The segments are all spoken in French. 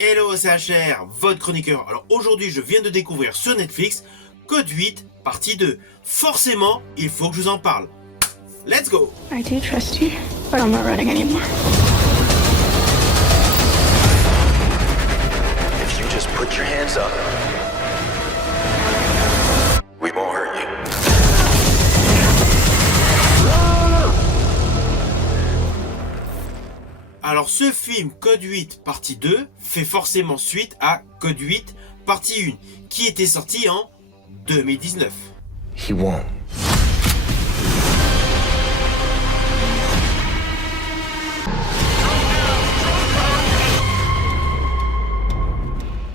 Hello, c'est HR, votre chroniqueur. Alors aujourd'hui, je viens de découvrir sur Netflix Code 8, partie 2. Forcément, il faut que je vous en parle. Let's go! I do trust you, but I'm not running anymore. If you just put your hands up, we won't hurt you. Alors ce film Code 8 partie 2 fait forcément suite à Code 8 partie 1 qui était sorti en 2019. He won't.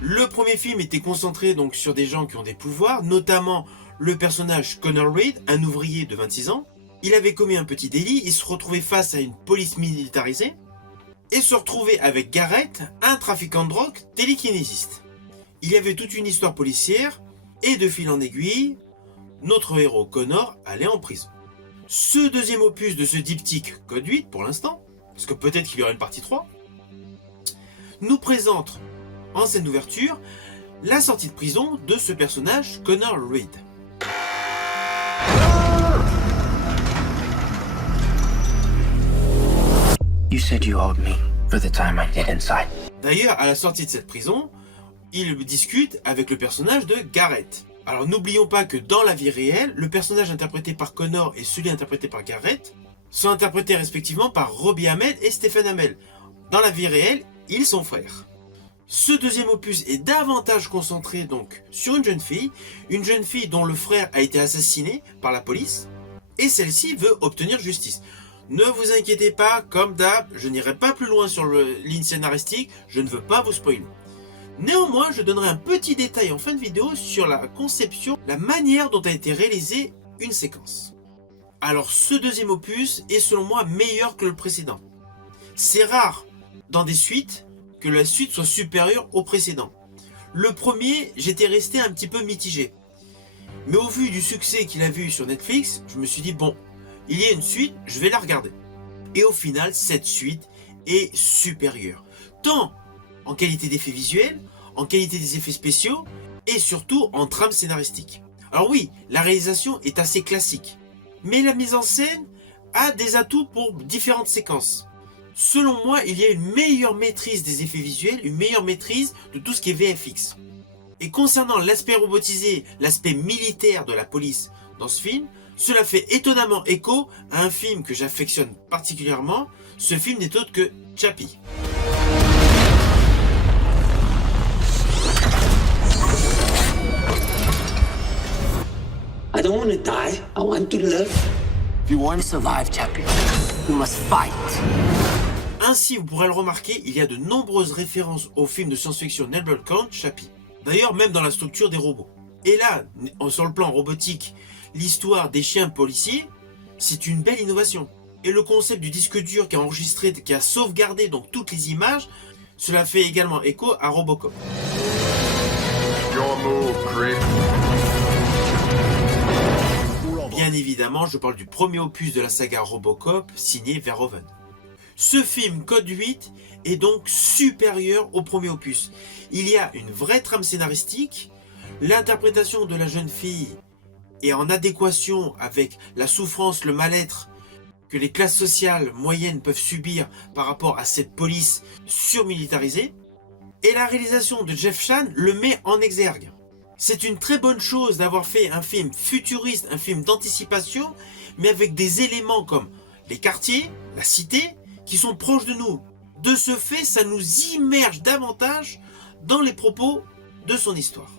Le premier film était concentré donc sur des gens qui ont des pouvoirs, notamment le personnage Connor Reed, un ouvrier de 26 ans. Il avait commis un petit délit, il se retrouvait face à une police militarisée et se retrouvait avec Garrett, un trafiquant de drogue télékinésiste. Il y avait toute une histoire policière et de fil en aiguille, notre héros Connor allait en prison. Ce deuxième opus de ce diptyque Code 8 pour l'instant, parce que peut-être qu'il y aura une partie 3, nous présente en scène d'ouverture la sortie de prison de ce personnage Connor Reed. You said you owed me for the time I did inside. D'ailleurs, à la sortie de cette prison, il discute avec le personnage de Garrett. Alors n'oublions pas que dans la vie réelle, le personnage interprété par Connor et celui interprété par Garrett sont interprétés respectivement par Robbie Ahmed et Stephen Amell. Dans la vie réelle, ils sont frères. Ce deuxième opus est davantage concentré donc sur une jeune fille dont le frère a été assassiné par la police, et celle-ci veut obtenir justice. Ne vous inquiétez pas, comme d'hab, je n'irai pas plus loin sur le ligne scénaristique, je ne veux pas vous spoiler. Néanmoins, je donnerai un petit détail en fin de vidéo sur la conception, la manière dont a été réalisée une séquence. Alors ce deuxième opus est selon moi meilleur que le précédent. C'est rare dans des suites que la suite soit supérieure au précédent. Le premier, j'étais resté un petit peu mitigé. Mais au vu du succès qu'il a eu sur Netflix, je me suis dit bon, il y a une suite, je vais la regarder. Et au final, cette suite est supérieure. Tant en qualité d'effets visuels, en qualité des effets spéciaux, et surtout en trame scénaristique. Alors oui, la réalisation est assez classique. Mais la mise en scène a des atouts pour différentes séquences. Selon moi, il y a une meilleure maîtrise des effets visuels, une meilleure maîtrise de tout ce qui est VFX. Et concernant l'aspect robotisé, l'aspect militaire de la police dans ce film, cela fait étonnamment écho à un film que j'affectionne particulièrement. Ce film n'est autre que Chappie. I don't want to die. I want to live. If you want to survive, Chappie, you must fight. Ainsi, vous pourrez le remarquer, il y a de nombreuses références au film de science-fiction Neil Blomkamp, Chappie. D'ailleurs, même dans la structure des robots. Et là, sur le plan robotique, l'histoire des chiens policiers, c'est une belle innovation. Et le concept du disque dur qui a enregistré, qui a sauvegardé donc toutes les images, cela fait également écho à Robocop. Your move, creep. Bien évidemment, je parle du premier opus de la saga Robocop, signé Verhoeven. Ce film, Code 8, est donc supérieur au premier opus. Il y a une vraie trame scénaristique, l'interprétation de la jeune fille est en adéquation avec la souffrance, le mal-être que les classes sociales moyennes peuvent subir par rapport à cette police surmilitarisée, et la réalisation de Jeff Chan le met en exergue. C'est une très bonne chose d'avoir fait un film futuriste, un film d'anticipation, mais avec des éléments comme les quartiers, la cité, qui sont proches de nous. De ce fait, ça nous immerge davantage dans les propos de son histoire.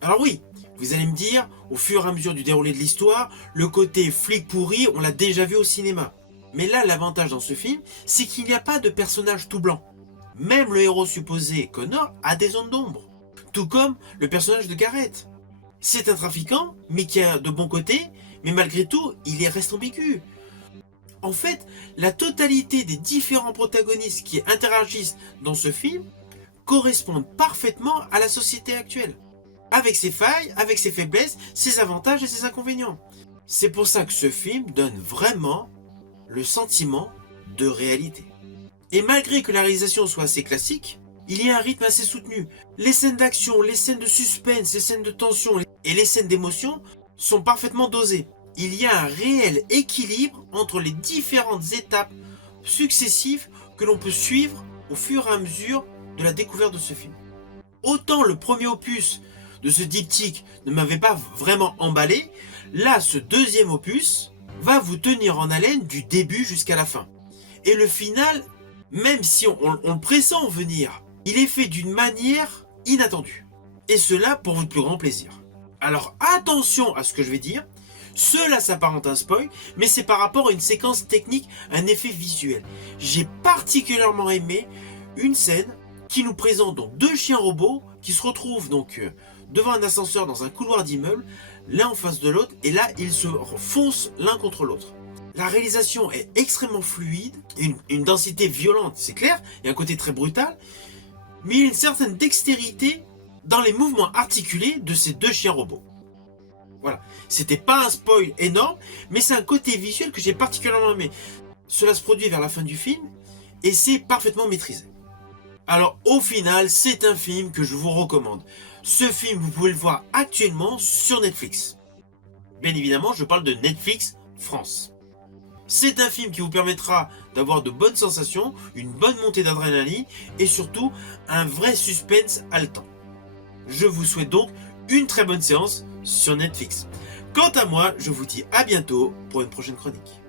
Alors oui, vous allez me dire, au fur et à mesure du déroulé de l'histoire, le côté flic pourri, on l'a déjà vu au cinéma. Mais là, l'avantage dans ce film, c'est qu'il n'y a pas de personnage tout blanc. Même le héros supposé, Connor, a des zones d'ombre. Tout comme le personnage de Garrett. C'est un trafiquant, mais qui a de bons côtés, mais malgré tout, il reste ambigu. En fait, la totalité des différents protagonistes qui interagissent dans ce film correspondent parfaitement à la société actuelle. Avec ses failles, avec ses faiblesses, ses avantages et ses inconvénients. C'est pour ça que ce film donne vraiment le sentiment de réalité. Et malgré que la réalisation soit assez classique, Il y a un rythme assez soutenu. Les scènes d'action, les scènes de suspense, les scènes de tension et les scènes d'émotion sont parfaitement dosées. Il y a un réel équilibre entre les différentes étapes successives que l'on peut suivre au fur et à mesure de la découverte de ce film. Autant le premier opus de ce diptyque ne m'avait pas vraiment emballé, là ce deuxième opus va vous tenir en haleine du début jusqu'à la fin. Et le final, même si on le pressent venir, il est fait d'une manière inattendue. Et cela pour votre plus grand plaisir. Alors attention à ce que je vais dire, cela s'apparente à un spoil, mais c'est par rapport à une séquence technique, un effet visuel. J'ai particulièrement aimé une scène qui nous présente donc deux chiens robots qui se retrouvent donc devant un ascenseur dans un couloir d'immeuble, l'un en face de l'autre, et là ils se foncent l'un contre l'autre. La réalisation est extrêmement fluide, une densité violente, c'est clair, il y a un côté très brutal, mais il y a une certaine dextérité dans les mouvements articulés de ces deux chiens robots. Voilà, c'était pas un spoil énorme, mais c'est un côté visuel que j'ai particulièrement aimé. Cela se produit vers la fin du film, et c'est parfaitement maîtrisé. Alors au final, c'est un film que je vous recommande. Ce film, vous pouvez le voir actuellement sur Netflix. Bien évidemment, je parle de Netflix France. C'est un film qui vous permettra d'avoir de bonnes sensations, une bonne montée d'adrénaline et surtout un vrai suspense haletant. Je vous souhaite donc une très bonne séance sur Netflix. Quant à moi, je vous dis à bientôt pour une prochaine chronique.